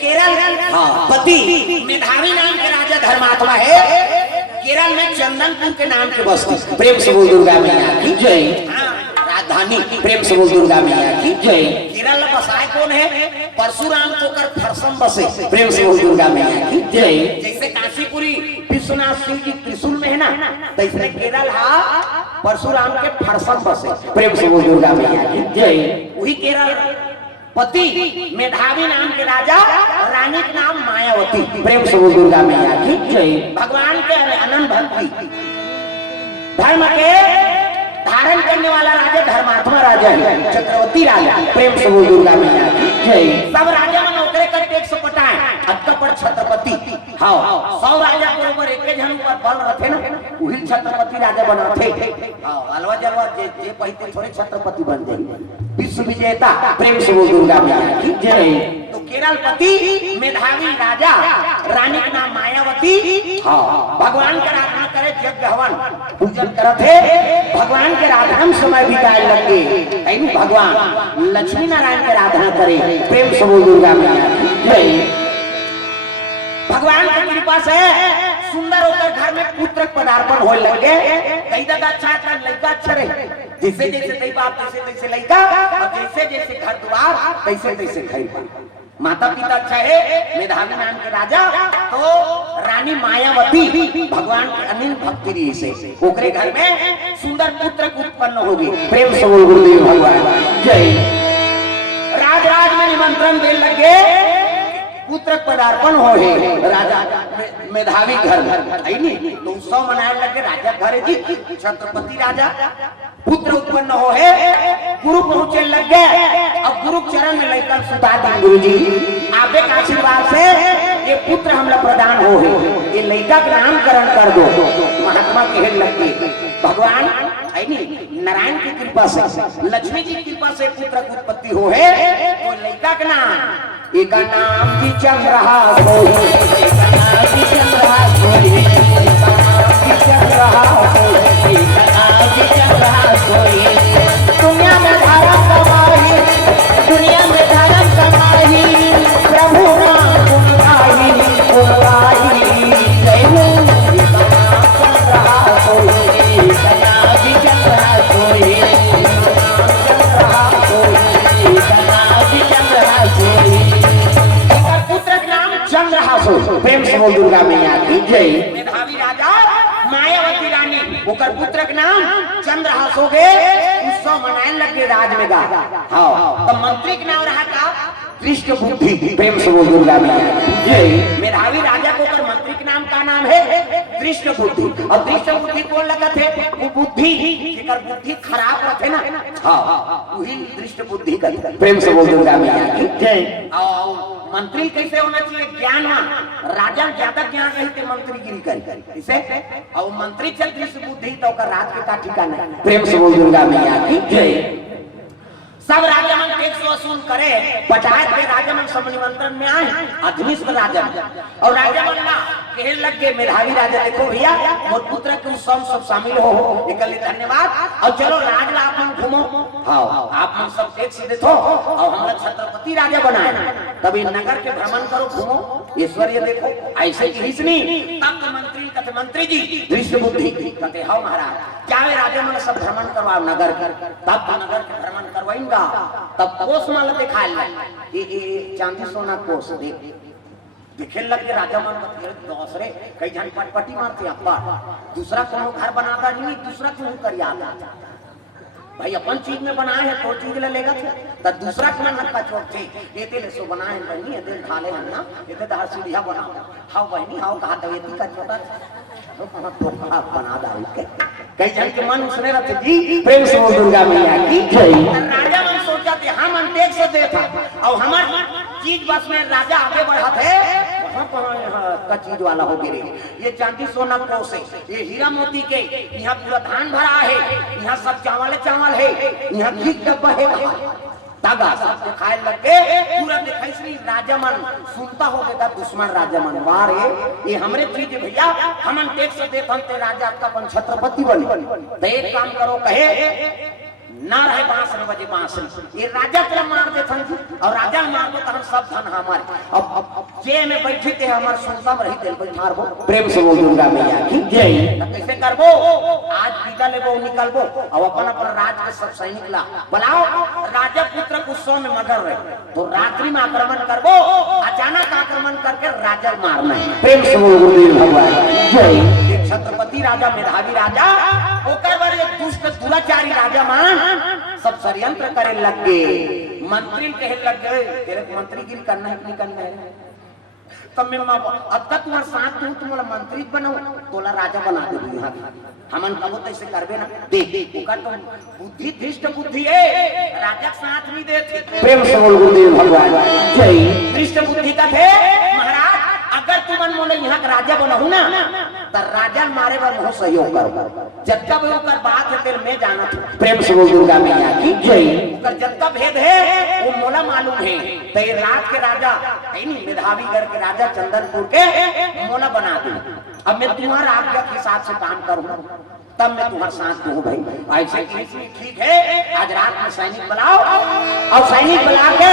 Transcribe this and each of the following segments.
केरल पति मेधावी नाम के राजा धर्मात्मा है। केरल में चंदनपुर के नाम के बस्ती। प्रेम से बोल दुर्गा मैया की जय। राजधानी प्रेम से बोल दुर्गा मैया की जय। केरल में बसाए कौन है? परशुराम कोकर फरसम बसे। प्रेम से बोल दुर्गा मैया की जय। जैसे काशीपुरी विश्वनाथ सिंह जी त्रिशूल में है ना, तैसे केरल परशुराम के फरसम बसे। प्रेम से बोल दुर्गा मैया की जय। वही केरल पति मेधावी नाम के राजा, रानी का नाम मायावती। प्रेम से बोल दुर्गा मैया की जय। भगवान के अनंत भक्ति धर्म के धारण करने वाला राजा धर्मात्मा राजा है, चक्रवर्ती राजा। प्रेम से बोल दुर्गा मैया की जय। सब राजा मन ओकरे कर टैक्स पटाए, अक्का पर छत्रपति। हाँ, 100 राजा बरोबर एक जन पर बल रखे ना, वही छत्रपति राजा बनाथे। हाँ, अलवा जलवा जे पहिते थोड़े छत्रपति बन जाए। विश्व विजेता प्रेम से बोल दुर्गा मैया की जय। तो केरल पति मेधावी राजा, रानी का नाम मायावती। हाँ, भगवान का आराधना करे, यज्ञ हवन पूजन करते। भगवान के आराधना समय बिताए लगे। भगवान लक्ष्मी नारायण के आराधना करे। प्रेम से बोल दुर्गा मैया की जय। भगवान की कृपा से सुंदर होकर घर में पुत्र पदार्पण हो लगे। कई दादा अच्छा था, लड़का अच्छा रहे। जैसे जैसे कई बाप तैसे तैसे लड़का, और जैसे जैसे घर द्वार तैसे तैसे घर। माता पिता अच्छा है, मेधावी नाम के राजा। तो रानी मायावती भगवान के अनिल भक्ति से ओकरे घर में सुंदर पुत्र उत्पन्न हो गए। प्रेम से बोल गुरुदेव भगवान जय। राज में निमंत्रण दे लगे, पुत्र पदार्पण हो है राजा मेधावी घर तो उत्सव मनाए लगे। राजा घर जी छत्रपति राजा पुत्र उत्पन्न हो है। गुरु पहुंचे लग गए। अब गुरु चरण में लेकर सुता दी, गुरु जी आपके आशीर्वाद से ये पुत्र हमला प्रदान हो है, ये लड़का का नामकरण कर दो। महात्मा कहे लगे भगवान नारायण की कृपा से, लक्ष्मी की कृपा से पुत्र की उत्पत्ति हो है। तो लड़का का नाम एक नाम की चल रहा कोई, एक नाम की चल रहा कोई, एक नाम की चल रहा कोई, एक नाम की चल रहा कोई। दुनिया में धारा कमाई, दुनिया में धारा कमाई, प्रभु नाम गुनगाई गुनगाई जय हो। एक नाम चल रहा कोई, एक नाम की चल रहा कोई, एक नाम चल रहा कोई, एक नाम की चल रहा कोई। चंद्रहासो प्रेम से बोल दुर्गा मैया की जय। मेधावी राजा मायावती रानी ओकर पुत्र के नाम चंद्रहासो के उत्सव मनाए लगे राज में गा। हाँ, तो मंत्री के नाम रहा का दृष्ट बुद्धि। प्रेम से बोल दुर्गा मैया की जय। मेधावी राजा को ओकर मंत्री के नाम का नाम है दृष्ट बुद्धि। और दृष्ट बुद्धि कौन लगा थे? वो बुद्धि जेकर बुद्धि खराब रहते ना, हाँ वही दृष्ट बुद्धि का। प्रेम से बोल दुर्गा मैया की जय। मंत्री कैसे होना चाहिए? ज्ञानवान। राजा ज्यादा ज्ञान रहते मंत्रीगिरी करे इसे, और मंत्री चल दृष्ट बुद्धि तो राज के का ठिकाना। प्रेम से बोल दुर्गा मैया की जय। सब राजा मन टैक्स वसूल करे, पंचायत के राजा मन सब निमंत्रण में आए, अधीनस्थ राजा और राजा मन ना कहे लग गए मेधावी राजा देखो भैया मोर पुत्र के उत्सव सब शामिल हो, एक लिए धन्यवाद। और चलो राज ला आप मन घूमो। हाँ, आप मन सब टैक्स देते और हमारा छत्रपति राजा बनाए, तभी नगर के भ्रमण करो, घूमो, ऐश्वर्य देखो। ऐसे ही नहीं तब तो मंत्री कहते मंत्री जी दृष्ट बुद्धि कहते हाँ महाराज क्या वे राजा मन सब भ्रमण करवाओ नगर कर। तब तो नगर के भ्रमण करवाएंगा। तब कोष माल दिखाए ये चांदी सोना कोष देखे लग के राजा मन दूसरे कई जन पटपटी मारते अब्बा दूसरा कोनो घर बनाता नहीं, दूसरा क्यों कर आता भाई अपन चीज में बनाए है तो चीज ले लेगा तो दूसरा के मन का छोड़ते ये तेले सो बनाए बहनी ये दिल खा ले ना ये तो हर सीढ़िया बना हां बहनी हां कहा तो ये का छोटा तो बना दाऊ के कई जन के मन उसने रहते जी। प्रेम से बोल दुर्गा मैया की जय। राजा मन सोचा थे हम टैक्स से दे था और हमार चीज बस में राजा आगे बढ़ा थे का चीज वाला हो गिरे। ये चांदी सोना कोस है, ये हीरा मोती के यहाँ पूरा धान भरा है, यहाँ सब चावल है, यहाँ घी डब्बा है तागा सब दिखाए लगे पूरा दिखाई श्री राजा मन सुनता हो गया दुश्मन राजा मन वार ये हमरे चीज भैया हमन टैक्स देते हम ते राजा का अपन छत्रपति बने। तो एक काम करो कहे ना रहे बांसुरी बजे बांसुरी। ये राजा तेरा मार दे थन और राजा मार दो तहन सब धन हमारे। अब जे में बैठी थे हमार सुनता रही तेल बैठार हो। प्रेम से बोल दुर्गा मैया की जय। कैसे करबो आज विदा लेबो निकलबो अब अपन अपन राज के सब सैनिक ला बुलाओ। राजा पुत्र उत्सव में मगन रहे तो रात्रि में आक्रमण करबो। अचानक आक्रमण करके राजा मारना है। प्रेम से बोल गुरुदेव भगवान जय। छत्रपति राजा मेधावी राजा ओकर बार एक दुष्ट दुराचारी राजा मान सब षड्यंत्र करे लग गए। मंत्री कहे लग गए तेरे मंत्रीगिरी करना है कि नहीं करना है। तब मैं अब तक तुम्हारे साथ दूं तुम्हारा मंत्री बनाओ तोला राजा बना दे यहाँ हमन कबो तो ऐसे करबे ना देख ओकर तो बुद्धि दृष्ट बुद्धि है राजा साथ नहीं देते। प्रेम से बोल गुरुदेव भगवान जय। दृष्ट बुद्धि का थे महाराज अगर तुमन मोले यहाँ का राजा बनहु ना तो राजा मारे बार मोह सहयोग करो जब भी ओकर बात है तेल में जाना था। प्रेम से बोल दुर्गा मैया की जय। ओकर जब भेद है वो मोला मालूम है तो ये राज के राजा है नहीं मेधावीगढ़ के राजा चंदनपुर के मोला बना दूं। अब मैं तुम्हारा आज्ञा के हिसाब से काम करूँ तब मैं तुम्हारे साथ दूं भाई। ऐसे ठीक है आज रात में सैनिक बुलाओ और सैनिक बुला के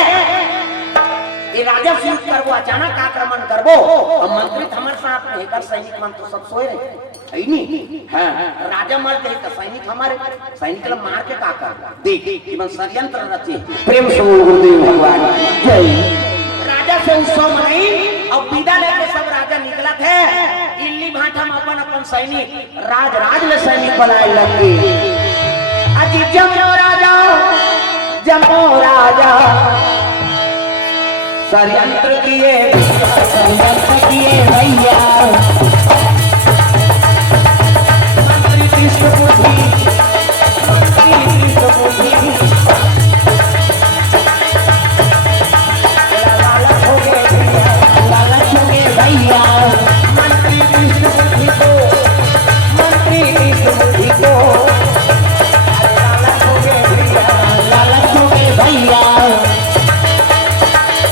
ये राजा से युद्ध करबो अचानक आक्रमण करबो और मंत्री हमारे साथ में कर सैनिक मन तो सब सोए रहे है नहीं। हां राजा मर गए तो सैनिक हमारे सैनिक ला मार के का कर देख कि मन षड्यंत्र रचे। प्रेम से गुरुदेव भगवान जय। राजा से उत्सव मनाई और विदा लेके सब राजा निकलत है। इल्ली भाटा में अपन अपन सैनिक राज ले सैनिक बनाए लगे। अजी जमो राजा षड्यंत्र किए भैया मंत्री दृष्ट बुद्धि लालच हो गए भैया मंत्री दृष्ट बुद्धि को लालच हो गए भैया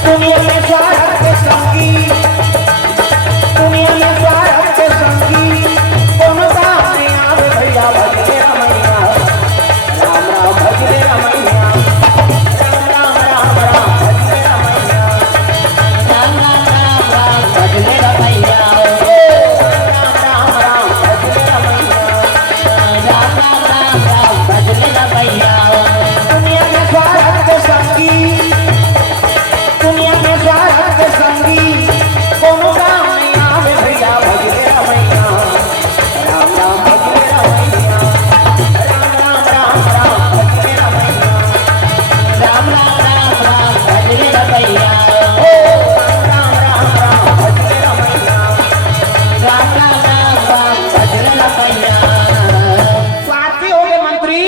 दुनिया में स्वार्थ के संगी कोनो काम नहीं आवे भैया भजले रमैया राम राम भजले रमैया राम राम भजले रमैया राम राम भजले रमैया राम भजले रमैया राम भजले रमैया। दुनिया में स्वार्थ के संगी कोनो काम नहीं आवे भैया भजले रमैया राम राम भजले रमैया राम भजले रमैया राम भजले रमैया ओ राम भजले रमैया राम भजले रमैया। स्वार्थी हो गए मंत्री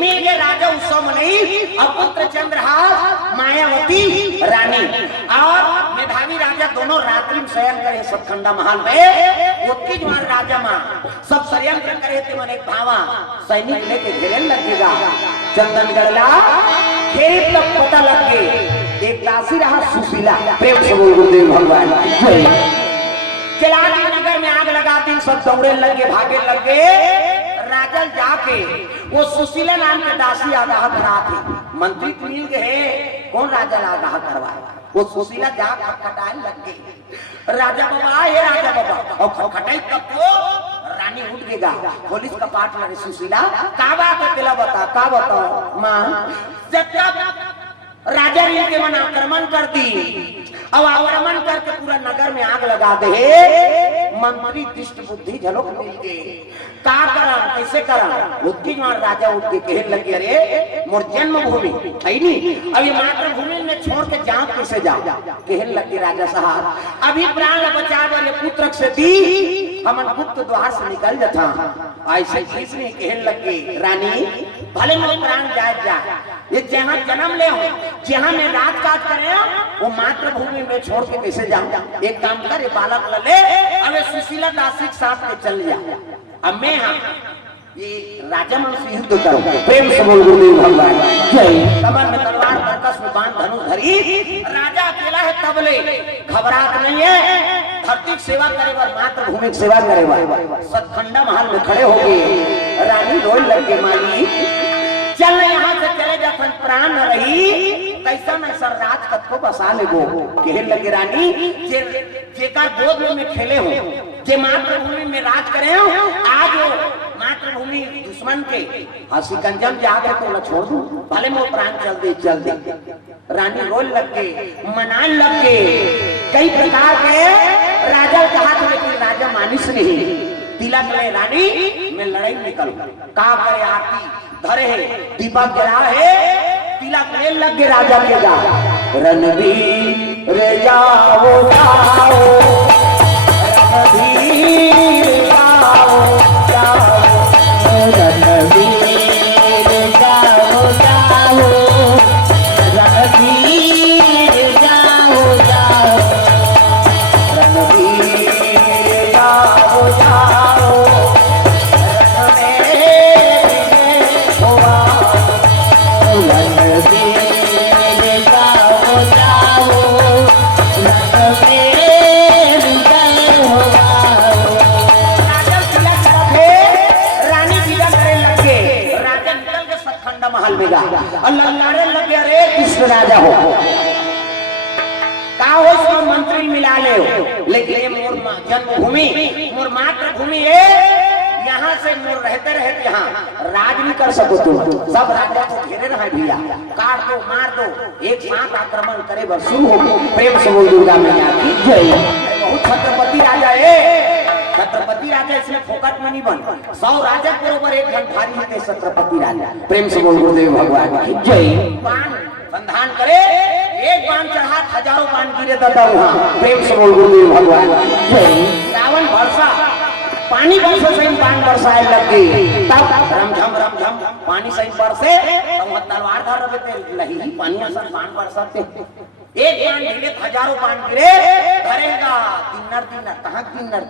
मिल गए राजा उत्सव मनाई और पुत्र चंद्रहास मायावती रानी और मेधावी राजा दोनों रात्रि में शयन करे सब खंडा महल में। उत्की जवान राजा मां सब षड्यंत्र करे थे मन एक भावा सैनिक लेके घेरे लगेगा चंदनगढ़ खेत तक पता लग गए एक दासी रहा सुशीला। प्रेम से बोल गुरुदेव भगवान चलानी नगर में आग लगा दी सब दौड़े लगे भागे लगे। राजा जाके वो सुशीला नाम के दासी आगाह करा थी मंत्री मिल गए कौन राजा आगाह करवाए वो सुशीला जा खटखटाए लग गई। राजा बाबा ये राजा बाबा और खटखटाई तब तो रानी उठ गएगा पुलिस का पाठ लगे सुशीला का बात है तेला बता का बताओ मां जब तक राजा ने के मन आक्रमण कर दी अब आक्रमण करके पूरा नगर में आग लगा दे। मंत्री दृष्ट बुद्धि झलक मिल गई का करा कैसे करा। बुद्धि राजा उठ के कहे लगे अरे मोर जन्मभूमि है नहीं अभी मातृभूमि में छोड़ के जाऊं कैसे जाऊं। कहे लगे राजा साहब अभी प्राण बचा दे पुत्र से दी हमन गुप्त द्वार से निकल जाता। ऐसे किसने कहे लगे रानी भले मोर प्राण जा ये जहाँ जन्म ले हो जहाँ मैं रात काट करे वो मातृभूमि में छोड़ के कैसे जाऊं। एक काम कर बालक ले अबे सुशीला दासी के साथ में चल जा अब मैं ये राजा मन से युद्ध करो। प्रेम से बोल गुरुदेव भगवान जय। कमर में तलवार बरकस में बांध धनुष धरी राजा अकेला है तबले घबराहट नहीं है। धरती की सेवा करे बार मातृभूमि की सेवा करे बार सतखंडा महल में खड़े हो गए। रानी रोई लग के माली चल यहाँ से चले जाथन प्राण न रही कैसा न सर राज कत को बसा ले गो कहे लगे रानी जेकर गोद में खेले हो जे मातृभूमि में राज करे हो आज वो मातृभूमि दुश्मन के हंसी कंजम जाके तो न छोड़ दूं भले मोर प्राण चल दे रानी रोल लग गए मनान लग गए कई प्रकार के राजा कहा था लेकिन राजा मानिस नहीं तिलक ले रानी मैं लड़ाई निकल का करे आरती धरे है दीपक जला है तिलक ले लग गए राजा के जा रणवीर रे जाओ जाओ रणवीर जाओ जाओ रणवीर जाओ जाओ रणवीर जाओ जाओ रणवीर जाओ जाओ महल में जा और ललकारे लगे अरे कृष्ण राजा हो का हो सो मंत्री मिला ले हो लेकिन ये मोर जन्मभूमि मोर मातृभूमि है यहाँ से मोर रहते रहते यहाँ राज नहीं कर सको तुम सब राजा को घेरे रहे भैया काट दो मार दो एक साथ आक्रमण करे बस शुरू हो प्रेम से बोल दुर्गा मैया की जय बहुत छत्रपति राजा है छत्रपति राजा इसमें फोकट में नहीं बन 100 राजा के ऊपर एक घंटारी है छत्रपति राजा प्रेम से बोल गुरुदेव भगवान की जय बाण संधान करे एक बाण चढ़ा हजारों बाण गिरे दादा वहां प्रेम से बोल गुरुदेव भगवान की जय रावण वर्षा पानी बरसे से बाण बरसाए लगे तब रमझम पानी से बरसे तो तलवार धर रहे लही पानी असर बाण बरसाते एक बाण गिरे हजारों बाण गिरे धरेगा दिनर कहां दिनर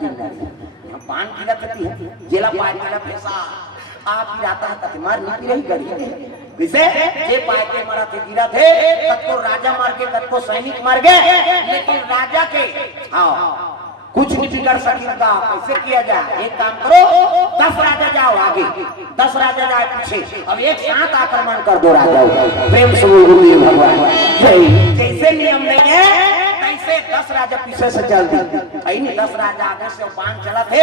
बाण गिरा करती है जेला पाए जेला पैसा आप गिराता है कते मार नीति रही गड़ी किसे जे पाए के मारा थे गिरा थे कत को राजा मार के कत को सैनिक मार गए लेकिन राजा के हां कुछ भी बिगड़ सकेगा कैसे किया जाए एक काम करो 10 राजा जाओ आगे 10 राजा जाए पीछे अब एक साथ आक्रमण कर दो राजा प्रेम से गुरुदेव भगवान जैसे नियम नहीं है कैसे 10 राजा पीछे से चल दी नहीं 10 राजा आगे से बाण चला थे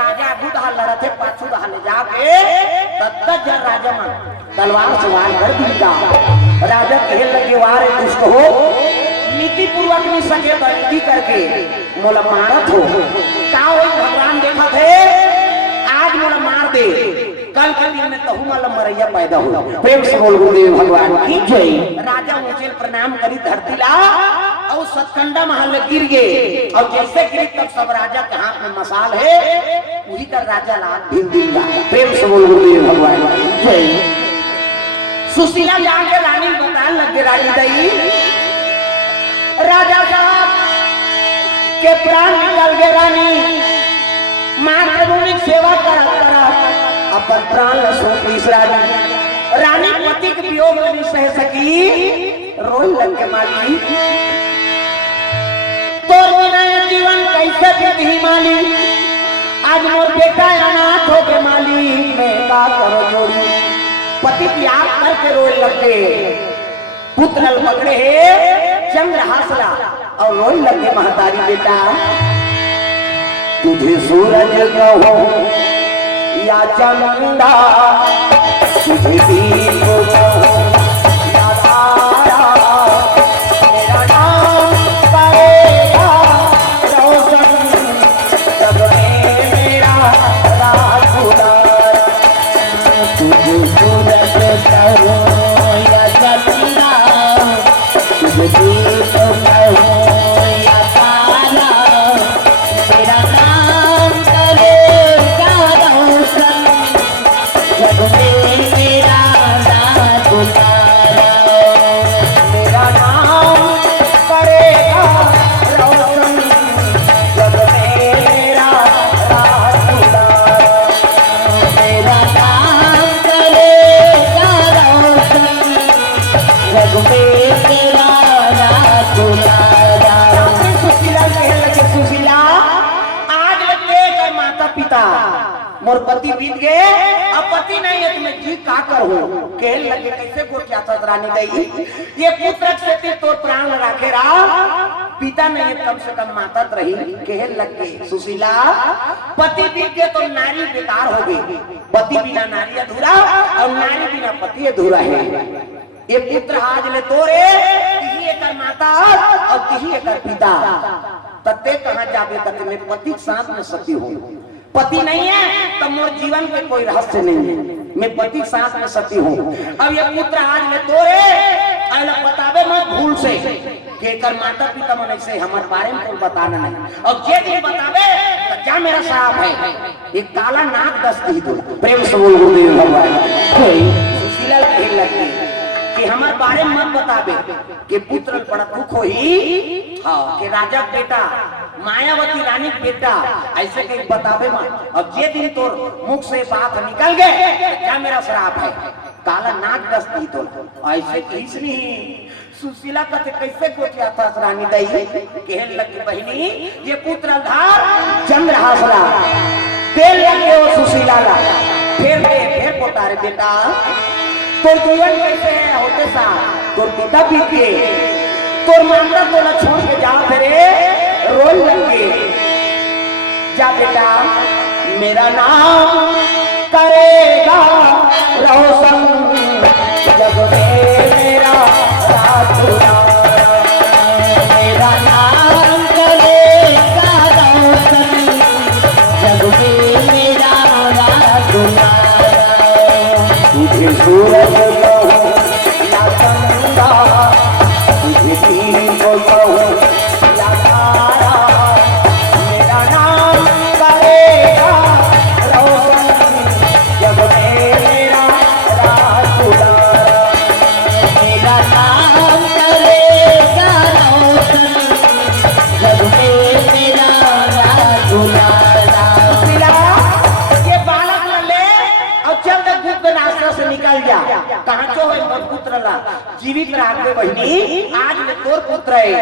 राजा दूधा लड़ा थे पाछू दहा ले जाके तत्त जर राजा मन तलवार से वार कर दिया राजा कहे लगे वारे दुष्ट हो नीति पूर्वक नहीं सके तो नीति करके मोला मारत हो का होई भगवान देखा थे आज मोला मार दे कल के दिन में तहु माला मरैया पैदा हो प्रेम से बोल गुरुदेव भगवान की जय राजा ऊंचे प्रणाम करी धरती ला और सतकंडा महल गिर गए और जैसे गिरी तब सब राजा के हाथ में मसाल है वही का राजा ला ढील दिया प्रेम से बोल गुरुदेव भगवान की जय सुशीला जाके रानी बता लगे रानी दई राजा साहब के प्राण निकल गए रानी मातृभूमि सेवा करा अपन प्राण सौंपी रानी पति के वियोग नहीं सह सकी रोई लग के माली तो जीवन कैसे बीती माली आज मोर बेटा अनाथ हो के माली मैं का करो जोड़ी पति त्याग करके रोई लग गए पुत्र पकड़े है चंद्र हासला और रोई लगे महतारी बेटा तुझे सूरज कहो या चंदा तुझे दीप कहो या तारा मेरा नाम करेगा रोशन जब में मेरा राज उदारा तुझे सूरज कहो या चंदा तुझे दीप कहो या तारा मेरा नाम करेगा रोशन जब में मेरा राज उदारा मेरा नाम करेगा रोशन जब में मेरा राज उदारा मेरा नाम करेगा रोशन जग में तेरा राज उदारा सुशीला कहने लगे सुशीला आज लगे माता पिता मोर पति बीत गए, अब पति नहीं है तुम्हें जी का करो कहल लगे कैसे गोटिया रानी दई ये पुत्र से तो प्राण राखे रहा पिता नहीं है कम से कम मातत रही कहल लगे सुशीला पति बीत गए तो नारी बेकार हो गई, पति बिना नारी अधूरा और नारी बिना पति अधूरा है। ये पुत्र आज ले तोरे तिही एकर माता और तिही एकर पिता तत्ते कहां जाबे कते में पति के साथ में सती हूं, पति नहीं है तो मोर जीवन में कोई रहस्य नहीं है, मैं पति के साथ में सती हूं। अब ये पुत्र आज में तोरे अला बतावे मत भूल से कि एकर माता पिता मन से हमारे बारे में कोई बताना नहीं, और जे दिन बतावे तो क्या मेरा श्राप है एक काला नाक दस्ती दो प्रेम से बोल गुरुदेव भगवान सुशीला खेल लगती कि हमारे बारे में मत बतावे कि पुत्र बड़ा दुख हो ही हाँ कि राजा बेटा मायावती रानी बेटा ऐसे कहीं बतावे मत, अब जे दिन तो मुख से बात निकल गए क्या मेरा श्राप है काला नाक दस्ती तो ऐसे किस नहीं सुशीला कहते कैसे गोटिया था रानी दई कहने लगी बहनी ये पुत्र धार चंद्र हासला तेल लगे वो सुशीला ला फिर पोतारे बेटा तोर जीवन कैसे है होते सा तोर पिता बीत गए तोर माता तो न छोड़ के जाओ तेरे रोल लगे जा बेटा मेरा नाम करेगा रोशन जब मेरा मेरा नाम करेगा रोशन जब मेरा तुझे सूरज कहूं या चंदा तुझे दीन कहूं या तारा मेरा नाम करेगा रोशन जब मेरा राज उजाला मेरा नाम करेगा रोशन जब मेरा राज उजाला ये बालक ले और चल रास्ता से निकल जा कहां जो है पुत्र ला जीवित राखबे बहनी आज में तोर पुत्र है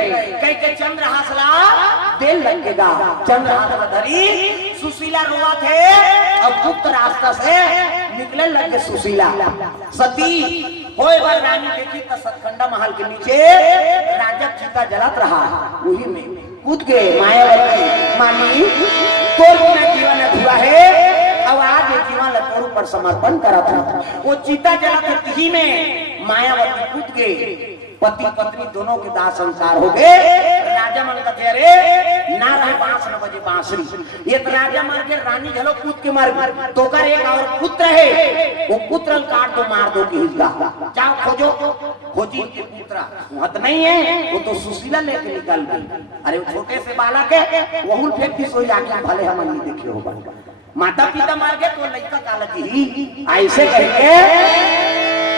कह के चंद्र हासला दिल लगेगा चंद्र हासला धरी सुशीला रोआ थे अब गुप्त रास्ता से निकले लगे सुशीला सती कोई बार रानी देखी तो सतखंडा महल के नीचे राजा चिता जलत रहा वही में कूद गए मायावती मानी तोर जीवन अधूरा है अब आज ये जीवन तोर पर समर्पण करा था वो चिता जला ही में मायावती कूद गए पति पत्नी दोनों के दाह संसार हो गए राजा मन कहते अरे ना रहे बांस न बजे बांसुरी ये तो राजा मर गए रानी झलो कूद के मर गई तो कर एक और पुत्र है वो पुत्र काट दो मार दो की हिस्सा जाओ खोजो खोजी के पुत्र मत नहीं है वो तो सुशीला लेके निकल गई अरे वो छोटे से बालक है वहुल फेंक दी सोई आके भले हम नहीं देखे होगा माता पिता मार गए तो लड़का काला ही ऐसे करके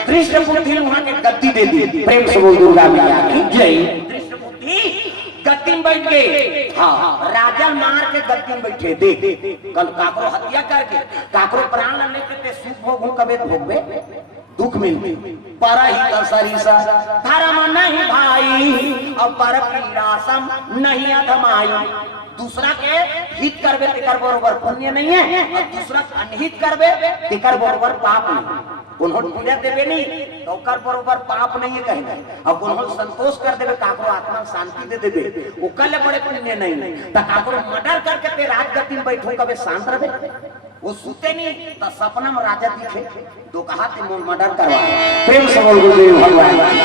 दृष्टपुत्री वहां के गद्दी दे दी प्रेम से बोल दुर्गा मैया की जय दृष्टपुत्री गद्दी में बैठ गए हाँ राजा मार के गद्दी में बैठे देख कल काकरो हत्या करके काकरो प्राण लेके ते सुख भोगू कबे भोगबे दुख मिलते पर ही कसरी सा धर्म नहीं भाई और पर पीड़ासम नहीं अधमाई दूसरा के हित करबे तिकर बरोबर पुण्य नहीं है और दूसरा अनहित करबे तिकर बरोबर पाप नहीं उन्होंने पीड़ा देवे नहीं तो कर बरोबर पाप नहीं है कहेंगे अब उन्होंने संतोष कर देवे काकरो आत्मा शांति दे देवे वो कल बड़े पुण्य नहीं तो काकरो मर्डर करके ते राजगद्दी में बैठो कबे शांत रहे वो सुते नहीं तो सपना में राजा दिखे दो कहा ते मर्डर करवा प्रेम से बोल गुरुदेव भगवान